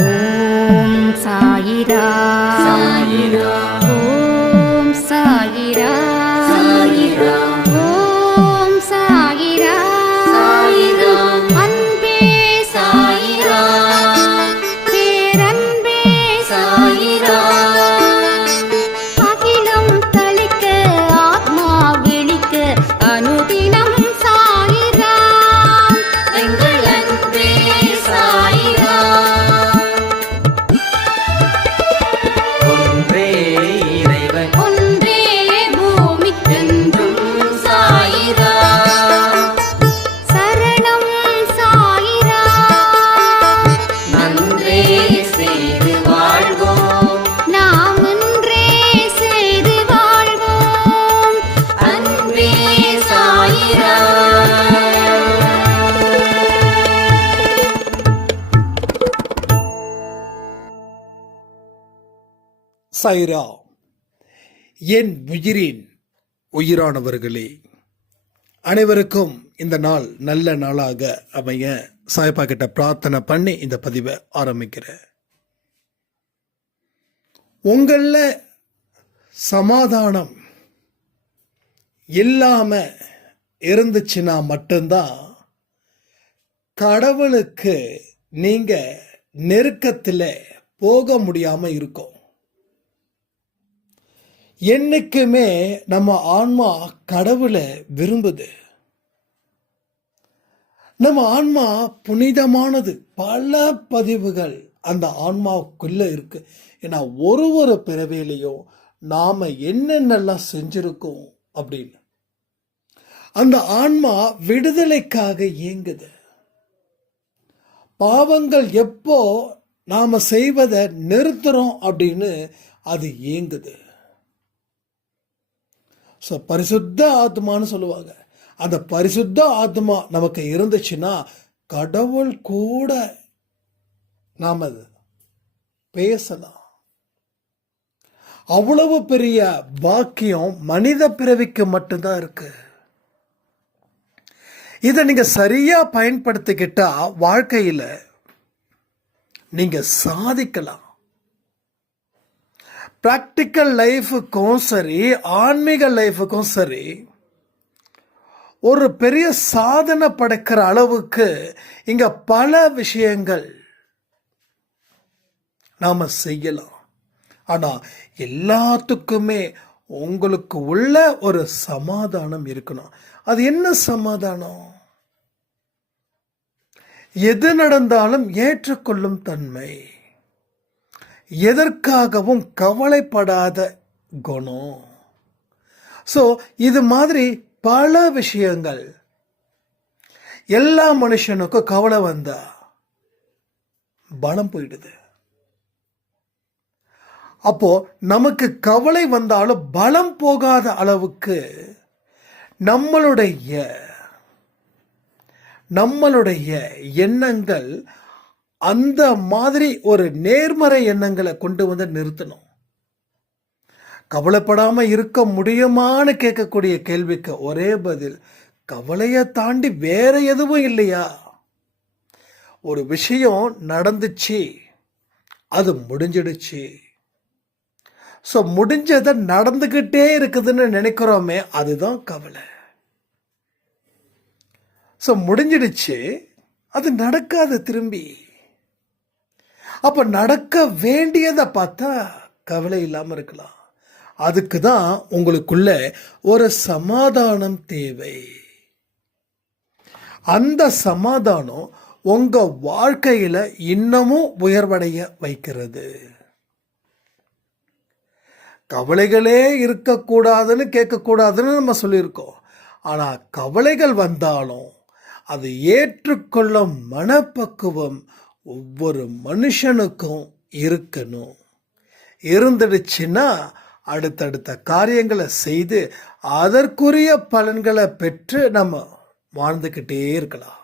ஓம் சாயிரா சாயிரா ஓம் சைரா என் உயிரின் உயிரானவர்களே. அனைவருக்கும் இந்த நாள் நல்ல நாளாக அமைய சாய்ப்பா கிட்ட பிரார்த்தனை பண்ணி இந்த பதிவை ஆரம்பிக்கிறேன். உங்களில் சமாதானம் இல்லாமல் இருந்துச்சுன்னா மட்டும்தான் கடவுளுக்கு நீங்கள் நெருக்கத்தில் போக முடியாமல் இருக்கும். என்னைக்குமே நம்ம ஆன்மா கடவுளை விரும்புது. நம்ம ஆன்மா புனிதமானது. பல பதிவுகள் அந்த ஆன்மாவுக்குள்ளே இருக்கு. ஏன்னா ஒரு ஒரு பிறவிலையும் நாம் என்னென்னலாம் செஞ்சிருக்கோம் அப்படின்னு. அந்த ஆன்மா விடுதலைக்காக இயங்குது. பாவங்கள் எப்போ நாம செய்வதை நிறுத்துகிறோம் அப்படின்னு அது இயங்குது. ஸோ பரிசுத்த ஆத்மான்னு சொல்லுவாங்க. அந்த பரிசுத்த ஆத்மா நமக்கு இருந்துச்சுன்னா கடவுள் கூட நாம் அது பேசலாம். அவ்வளவு பெரிய பாக்கியம் மனித பிறவிக்கு மட்டும்தான் இருக்கு. இதை நீங்க சரியா பயன்படுத்திக்கிட்டா வாழ்க்கையில் நீங்க சாதிக்கலாம். ப்ராக்டிக்கல் லைஃபுக்கும் சரி ஆன்மீக லைஃபுக்கும் சரி ஒரு பெரிய சாதனை படைக்கிற அளவுக்கு இங்க பல விஷயங்கள் நாம செய்யலாம். ஆனா எல்லாத்துக்குமே உங்களுக்கு உள்ள ஒரு சமாதானம் இருக்கணும். அது என்ன சமாதானம்? எது நடந்தாலும் ஏற்றுக்கொள்ளும் தன்மை. எதற்காகவும் கவலைப்படாத குணம். ஸோ இது மாதிரி பல விஷயங்கள். எல்லா மனுஷனுக்கும் கவலை வந்தா பலம் போயிடுது. அப்போ நமக்கு கவலை வந்தாலும் பலம் போகாத அளவுக்கு நம்மளுடைய நம்மளுடைய எண்ணங்கள் அந்த மாதிரி ஒரு நேர்மறை எண்ணங்களை கொண்டு வந்து நிறுத்தணும். கவலைப்படாமல் இருக்க முடியுமான்னு கேட்கக்கூடிய கேள்விக்கு ஒரே பதில் கவலையை தாண்டி வேற எதுவும் இல்லையா? ஒரு விஷயம் நடந்துச்சு அது முடிஞ்சிடுச்சு. ஸோ முடிஞ்சதை நடந்துக்கிட்டே இருக்குதுன்னு நினைக்கிறோமே அதுதான் கவலை. ஸோ முடிஞ்சிடுச்சு அது நடக்காது திரும்பி. அப்போ நடக்க வேண்டியதை பார்த்தா கவலை இல்லாமல் இருக்கலாம். அதுக்கு தான் உங்களுக்குள்ள ஒரு சமாதானம் தேவை. அந்த சமாதானம் உங்க வாழ்க்கையில இன்னமும் உயர்வடைய வைக்கிறது. கவலைகளே இருக்கக்கூடாதுன்னு கேட்கக்கூடாதுன்னு நம்ம சொல்லியிருக்கோம். ஆனால் கவலைகள் வந்தாலும் அதை ஏற்றுக்கொள்ளும் மனப்பக்குவம் ஒவ்வொரு மனுஷனுக்கும் இருக்கணும். இருந்துடுச்சுன்னா அடுத்தடுத்த காரியங்களை செய்து அதற்குரிய பலன்களை பெற்று நம்ம வாழ்ந்துக்கிட்டே இருக்கலாம்.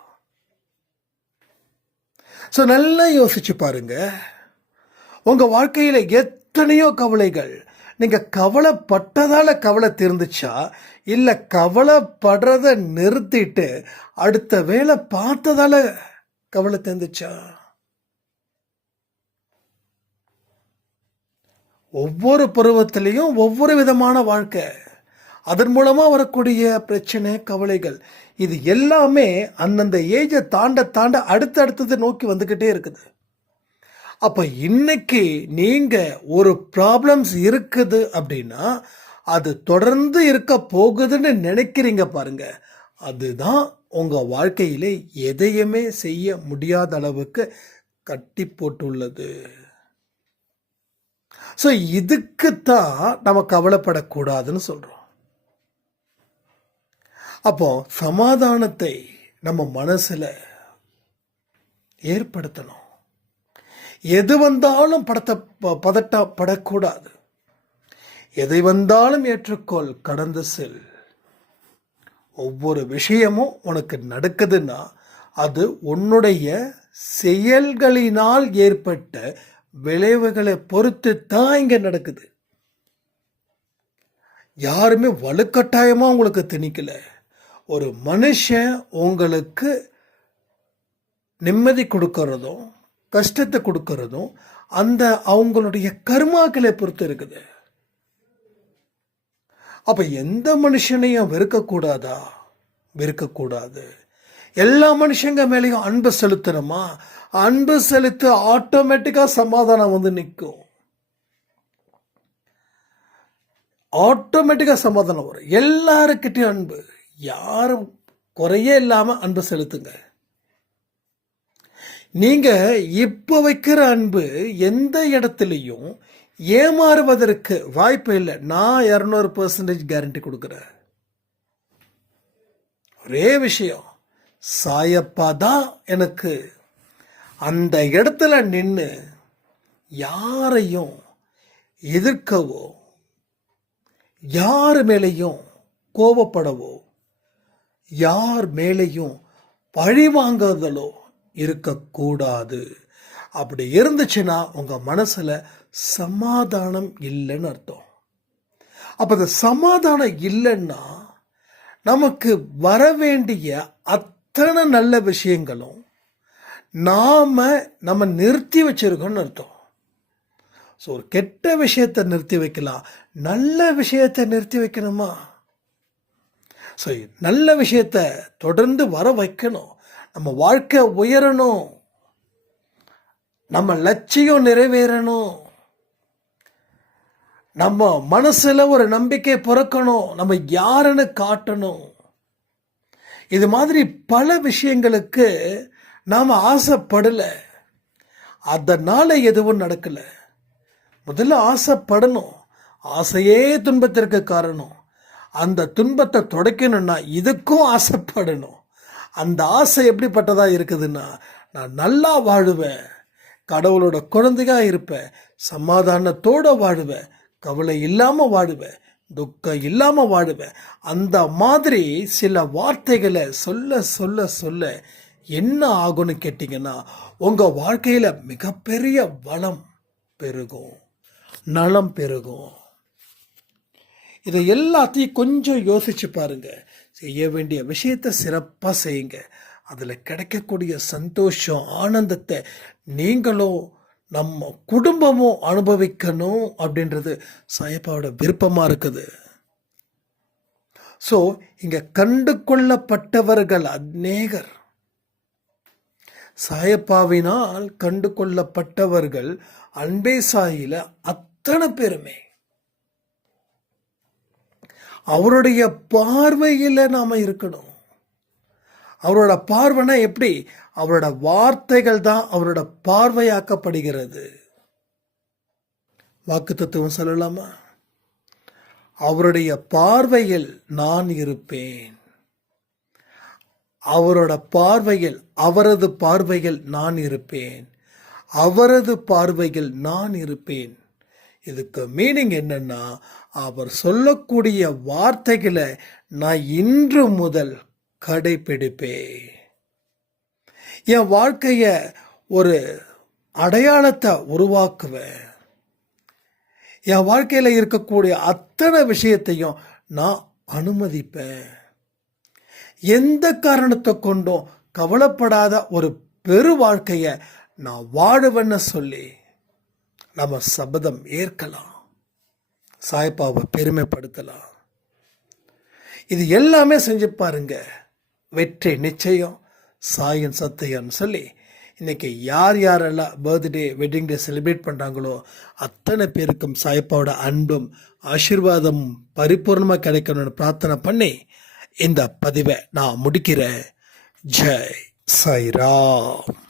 ஸோ நல்லா யோசிச்சு பாருங்க. உங்கள் வாழ்க்கையில் எத்தனையோ கவலைகள். நீங்கள் கவலைப்பட்டதால் கவலை தீர்ந்துச்சா? இல்லை கவலைப்படுறத நிறுத்திட்டு அடுத்த வேலை பார்த்ததால கவலை தீர்ந்துச்சா? ஒவ்வொரு பருவத்திலையும் ஒவ்வொரு விதமான வாழ்க்கை. அதன் மூலமாக வரக்கூடிய பிரச்சனை கவலைகள் இது எல்லாமே அந்தந்த ஏஜை தாண்ட தாண்ட அடுத்தடுத்தது நோக்கி வந்துக்கிட்டே இருக்குது. அப்போ இன்னைக்கு நீங்கள் ஒரு ப்ராப்ளம்ஸ் இருக்குது அப்படின்னா அது தொடர்ந்து இருக்க போகுதுன்னு நினைக்கிறீங்க பாருங்க. அதுதான் உங்கள் வாழ்க்கையிலே எதையுமே செய்ய முடியாத அளவுக்கு கட்டி போட்டுள்ளது. ஸோ இதுக்குத்தான் நம்ம கவலைப்படக்கூடாதுன்னு சொல்கிறோம் அப்போ சமாதானத்தை நம்ம மனசில் ஏற்படுத்தணும். எது வந்தாலும் படத்த ப- பதட்டப்படக்கூடாது எதை வந்தாலும் ஏற்றுக்கொள் கடந்து செல். ஒவ்வொரு விஷயமும் உனக்கு நடக்குதுன்னா அது உன்னுடைய செயல்களினால் ஏற்பட்ட விளைவுகளை பொறுத்து தான் இங்கே நடக்குது. யாருமே வலுக்கட்டாயமாக உங்களுக்கு திணிக்கல. ஒரு மனுஷன் உங்களுக்கு நிம்மதி கொடுக்கறதும் கஷ்டத்தை கொடுக்கறதும் அந்த அவங்களுடைய கர்மாக்களை பொறுத்து இருக்குது. அப்போ எந்த மனுஷனையும் வெறுக்கக்கூடாதா? வெறுக்கக்கூடாது. எல்லா மனுஷங்க மேலேயும் அன்பு செலுத்தணுமா? அன்பு செலுத்த ஆட்டோமேட்டிக்காக சமாதானம் வந்து நிற்கும் ஆட்டோமேட்டிக்காக சமாதானம் வரும். எல்லாருக்கிட்டையும் அன்பு. யாரும் குறையே இல்லாமல் அன்பு செலுத்துங்க. நீங்கள் இப்போ வைக்கிற அன்பு எந்த இடத்துலையும் ஏமாறுவதற்கு வாய்ப்பு இல்லை. நான் இரநூறு பர்சன்டேஜ் கேரண்டி கொடுக்குறேன். ஒரே விஷயம். சாயப்பா தான் எனக்கு அந்த இடத்துல நின்று யாரையும் எதிர்க்கவோ யார் மேலேயும் கோபப்படவோ யார் மேலேயும் பழி வாங்குதலோ இருக்கக்கூடாது. அப்படி இருந்துச்சுன்னா உங்கள் மனசில் சமாதானம் இல்லைன்னு அர்த்தம். அப்போ இந்த சமாதானம் இல்லைன்னா நமக்கு வர வேண்டிய அத்தனை நல்ல விஷயங்களும் நாம நம்ம நிறுத்தி வச்சிருக்கோம்னு அர்த்தம். ஸோ ஒரு கெட்ட விஷயத்தை நிறுத்தி வைக்கலாம். நல்ல விஷயத்தை நிறுத்தி வைக்கணுமா? ஸோ நல்ல விஷயத்தை தொடர்ந்து வர வைக்கணும். நம்ம வாழ்க்கை உயரணும். நம்ம லட்சியம் நிறைவேறணும். நம்ம மனசில் ஒரு நம்பிக்கை பிறக்கணும். நம்ம யாருன்னு காட்டணும். இது மாதிரி பல விஷயங்களுக்கு நாம் ஆசைப்படலை. அதனால் எதுவும் நடக்கலை. முதல்ல ஆசைப்படணும். ஆசையே துன்பத்திற்கு காரணம். அந்த துன்பத்தை துடைக்கணும்னா இதுக்கும் ஆசைப்படணும். அந்த ஆசை எப்படிப்பட்டதாக இருக்குதுன்னா நான் நல்லா வாழுவேன். கடவுளோட குழந்தையாக இருப்பேன். சமாதானத்தோட வாழுவேன். கவலை இல்லாமல் வாழுவேன். துக்கம் இல்லாமல் வாழுவேன். அந்த மாதிரி சில வார்த்தைகளை சொல்ல சொல்ல சொல்ல என்ன ஆகும்னு கேட்டிங்கன்னா உங்கள் வாழ்க்கையில் மிகப்பெரிய வளம் பெருகும். நலம் பெருகும். இதை எல்லாத்தையும் கொஞ்சம் யோசிச்சு பாருங்க. செய்ய வேண்டிய விஷயத்தை சிறப்பாக செய்யுங்க. அதில் கிடைக்கக்கூடிய சந்தோஷம் ஆனந்தத்தை நீங்களும் நம்ம குடும்பமும் அனுபவிக்கணும் அப்படின்றது சாயப்பாவோட விருப்பமாக இருக்குது. ஸோ இங்கே கண்டு கொள்ளப்பட்டவர்கள் அநேகர். சாயப்பாவினால் கண்டு கொள்ளப்பட்டவர்கள் அன்பே சாயில அத்தனை பேருமே. அவருடைய பார்வையில் நாம் இருக்கணும். அவரோட பார்வைனா எப்படி? அவரோட வார்த்தைகள் தான் அவரோட பார்வையாக்கப்படுகிறது. வாக்கு தத்துவம் சொல்லலாமா? அவருடைய பார்வையில் நான் இருப்பேன். அவரோட பார்வையில் அவரது பார்வையில் நான் இருப்பேன். அவரது பார்வையில் நான் இருப்பேன். இதுக்கு மீனிங் என்னன்னா அவர் சொல்லக்கூடிய வார்த்தைகளை நான் இன்று முதல் கடைபிடிப்பே. என் வாழ்க்கைய ஒரு அடையாளத்தை உருவாக்குவேன். என் வாழ்க்கையில் இருக்கக்கூடிய அத்தனை விஷயத்தையும் நான் அனுமதிப்பேன். எந்த காரணத்தை கொண்டும் கவலைப்படாத ஒரு பெரு வாழ்க்கையை நான் வாழுவேன்னு சொல்லி நம்ம சபதம் ஏற்கலாம். சாய்பாவை பெருமைப்படுத்தலாம். இது எல்லாமே செஞ்சு பாருங்கள் வெற்றி நிச்சயம் சாயின் சத்தியம்னு சொல்லி இன்றைக்கி யார் யாரெல்லாம் பர்த்டே வெட்டிங் டே செலிப்ரேட் பண்ணுறாங்களோ அத்தனை பேருக்கும் சாய்ப்பாவோட அன்பும் ஆசீர்வாதமும் பரிபூர்ணமாக கிடைக்கணும்னு பிரார்த்தனை பண்ணி இந்த பதிவை நான் முடிக்கிறேன். ஜெய் சாய்ராம்.